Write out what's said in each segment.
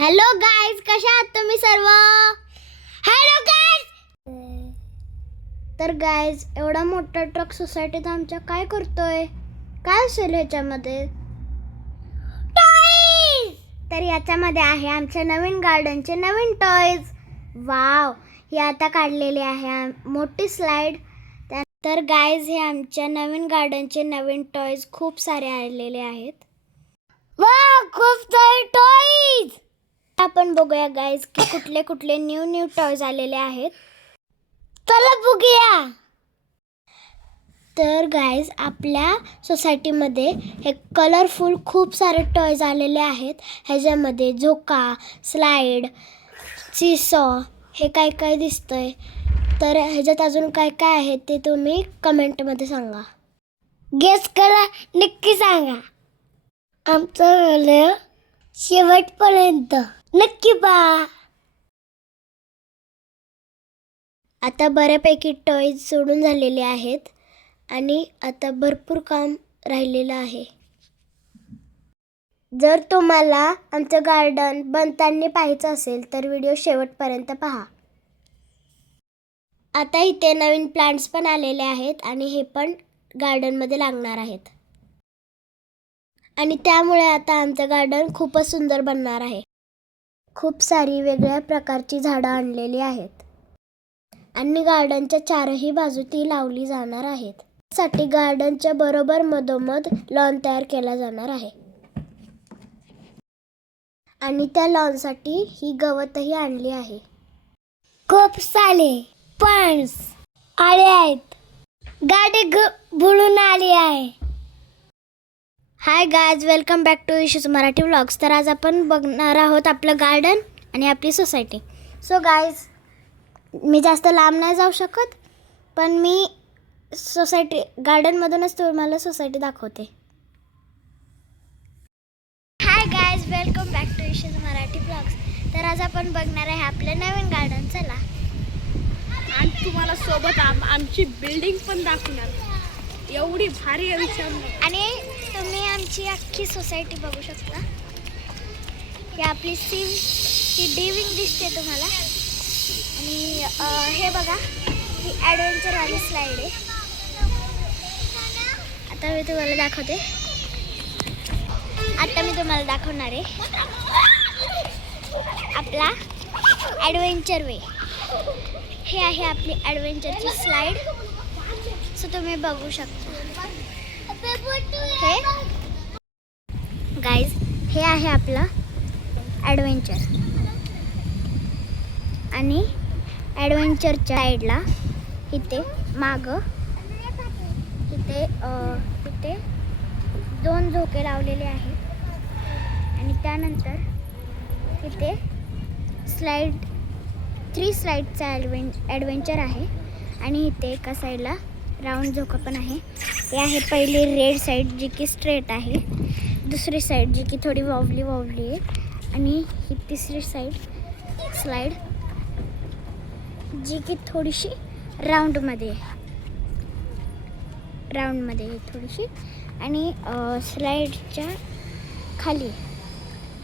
Hello guys, कशा आहात तुम्ही सर्व? Hello guys. तर गाईज, एवढा मोठा ट्रक सोसायटीत आमच्या काय करतोय? काय असेल ह्याच्यामध्ये? टॉयज. तर याच्यामध्ये आहे आमच्या नवीन गार्डनचे नवीन टॉयज. वाव, हे आता काढलेले आहे मोठी स्लाइड. तर गाईज, हे आमच्या नवीन गार्डनचे नवीन टॉयज खूप सारे आलेले आहेत. वाव, खूप सारे टॉयज. आपण बघूया गाईज की कुठले कुठले न्यू टॉयज आलेले आहेत. चला बघूया. तर गाईज, आपल्या सोसायटीमध्ये हे कलरफुल खूप सारे टॉयज आलेले आहेत. ह्याच्यामध्ये झोका, स्लाइड, सीसॉ, हे काय काय दिसतंय. तर ह्याच्यात अजून काय काय आहे ते तुम्ही कमेंटमध्ये सांगा. गेस करा, नक्की सांगा. आमचं व्हिडिओ शेवटपर्यंत नक्की पहा. आता बऱ्यापैकी टॉयज सोडून झालेले आहेत आणि आता भरपूर काम राहिलेलं आहे. जर तुम्हाला आमचं गार्डन बनताना पाहायचं असेल तर व्हिडिओ शेवटपर्यंत पहा. आता इथे नवीन प्लांट्स पण आलेले आहेत आणि हे पण गार्डनमध्ये लागणार आहेत. आणि त्यामुळे आता आमचं गार्डन खूपच सुंदर बनणार आहे. खूप सारी वेगळ्या प्रकारची झाडं आणलेली आहेत आणि गार्डनच्या चारही बाजू ती लावली जाणार आहेत. त्यासाठी गार्डनच्या बरोबर मधोमध लॉन तयार केला जाणार आहे आणि त्या लॉनसाठी ही गवतही आणली आहे. खूप सारे पान्स आले आहेत. गाडी बुडून आली आहे. Hi guys, welcome back to Ishu's Marathi vlogs. तर आज आपण बघणार आहोत आपलं गार्डन आणि आपली सोसायटी. सो गाईज, मी जास्त लांब नाही जाऊ शकत, पण मी गार्डनमधूनच तुम्हाला सोसायटी दाखवते. Hi guys, welcome back to Ishu's Marathi vlogs. तर आज आपण बघणार आहे आपलं नवीन गार्डन. चला, आणि तुम्हाला सोबत आमची बिल्डिंग पण दाखवणार. एवढी भारी आहे विचार. आणि तुम्ही आमची अख्खी सोसायटी बघू शकता. ही आपली ही डिविंग दिसते तुम्हाला. आणि हे बघा, ही ॲडव्हेंचरवाली स्लाईड आहे. आता मी तुम्हाला दाखवणार आहे आपला ॲडव्हेंचर वे. हे आहे आपली ॲडव्हेंचरची स्लाईड. सो तुम्ही बघू शकता. हे गाईज, हे आहे आपलं ॲडव्हेंचर. आणि ॲडव्हेंचरच्या साईडला इथे मागं इथे 2 झोके लावलेले आहेत. आणि त्यानंतर इथे 3 स्लाईडचा ॲडव्हेंचर आहे. आणि इथे एका साईडला राऊंड झोका पण आहे. हे आहे पहिली रेड साईड, जी की स्ट्रेट आहे. दुसरी साईड जी की थोडी वावली आहे. आणि ही तिसरी स्लाईड जी की थोडीशी राऊंडमध्ये थोडीशी. आणि स्लाईडच्या खाली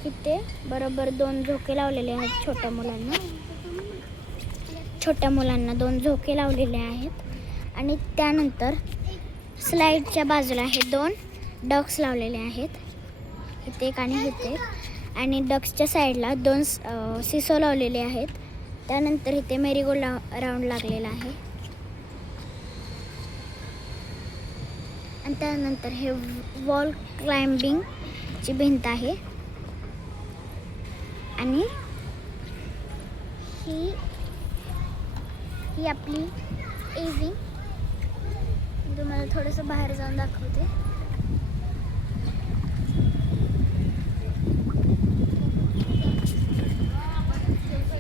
इथे बरोबर 2 झोके लावलेले आहेत. छोट्या मुलांना 2 झोके लावलेले आहेत. आणि त्यानंतर स्लाईडच्या बाजूला हे 2 डक्स लावलेले आहेत, इथे एक आणि इथे. आणि डक्सच्या साईडला 2 सिसो लावलेले आहेत. त्यानंतर इथे मेरीगो राऊंड लागलेला आहे. आणि त्यानंतर हे वॉल क्लाइम्बिंगची भिंत आहे. आणि ही आपली एव्हिंग. तुम्हाला थोडंसं बाहेर जाऊन दाखवते.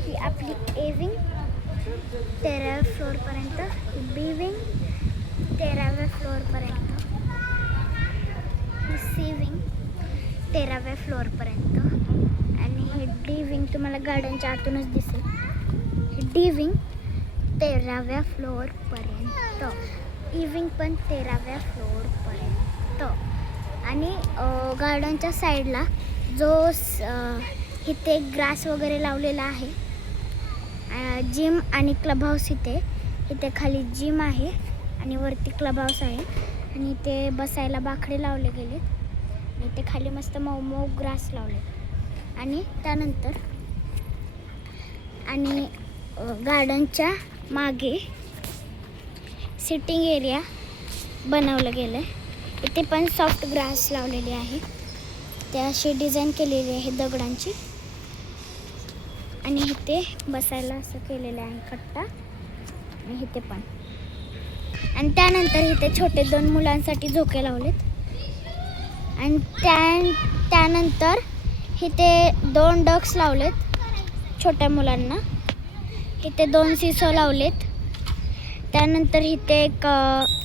ही आपली एव्हिंग 13व्या फ्लोअरपर्यंत, बी विंग 13व्या फ्लोअरपर्यंत, ही सी विंग 13व्या फ्लोअरपर्यंत. आणि हे डी विंग तुम्हाला गार्डनच्या आतूनच दिसेल. ही डी विंग 13व्या फ्लोअरपर्यंत, इव्हिंग पण 13व्या फ्लोअरपर्यंत. आणि गार्डनच्या साईडला जो इथे ग्रास वगैरे लावलेला आहे. जिम आणि क्लब हाऊस इथे खाली जिम आहे आणि वरती क्लब हाऊस आहे आणि इथे बसायला बाकडे लावले गेले आणि इथे खाली मस्त मऊ ग्रास लावले आणि त्यानंतर आणि गार्डनच्या मागे सिटिंग एरिया बनवलं गेलं आहे. इथे पण सॉफ्ट ग्रास लावलेली आहे. ते अशी डिझाईन केलेली आहे दगडांची आणि इथे बसायला असं केलेलं आहे कट्टा आणि इथे पण. आणि त्यानंतर इथे छोटे 2 मुलांसाठी झोके लावलेत आणि त्यानंतर इथे 2 डक्स लावलेत छोट्या मुलांना. इथे 2 सिसो लावलेत. त्यानंतर इथे एक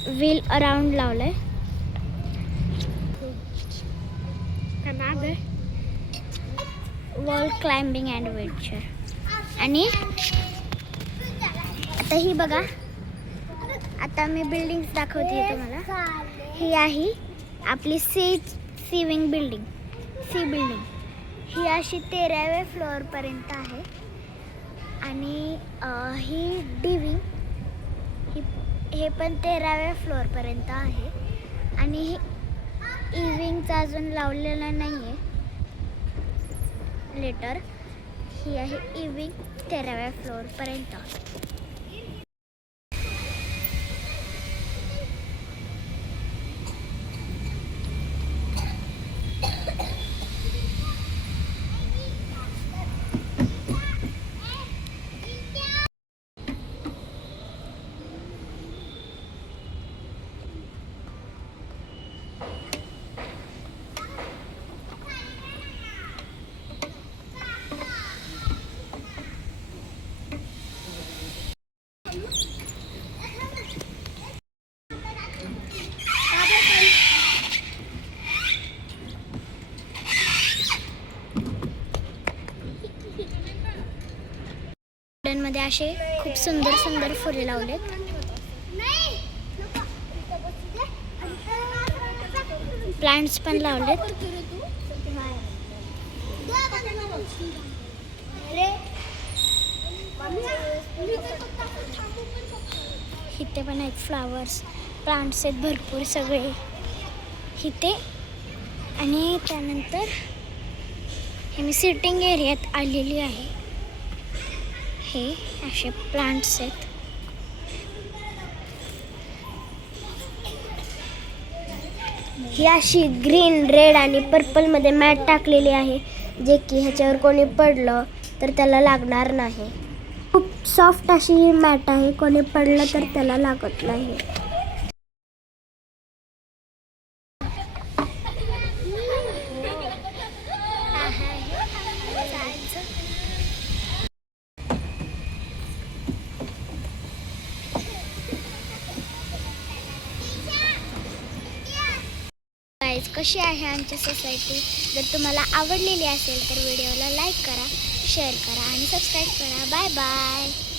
व्हील अराउंड लावलं आहे. Wall climbing and wheelchair. आणि आता ही बघा, आता मी बिल्डिंग्स दाखवते तुम्हाला. ही आहे आपली सी बिल्डिंग. ही अशी 13व्या फ्लोअरपर्यंत आहे आणि ही डी विंग हे पण 13व्या फ्लोअरपर्यंत आहे आणि ई विंगचा अजून लावलेला नाही आहे लेटर. ही आहे ई विंग 13व्या फ्लोअरपर्यंत. मध्ये असे खूप सुंदर फुले लावलेत. प्लांट्स पण लावलेत. इथे पण आहेत फ्लावर्स, प्लांट्स आहेत भरपूर सगळे इथे. आणि त्यानंतर हे मी सिटिंग एरियात आलेली आहे. हे असे प्लांट्स आहेत. ही अशी ग्रीन, रेड आणि पर्पलमध्ये मॅट टाकलेली आहे, जे की ह्याच्यावर कोणी पडलं तर त्याला लागणार नाही. खूप सॉफ्ट अशी ही मॅट आहे, कोणी पडलं तर त्याला लागत नाही. कशी आहे आमची सोसायटी. जर तुम्हाला आवडलेली असेल तर व्हिडिओला लाईक करा, शेअर करा आणि सबस्क्राईब करा. Bye bye.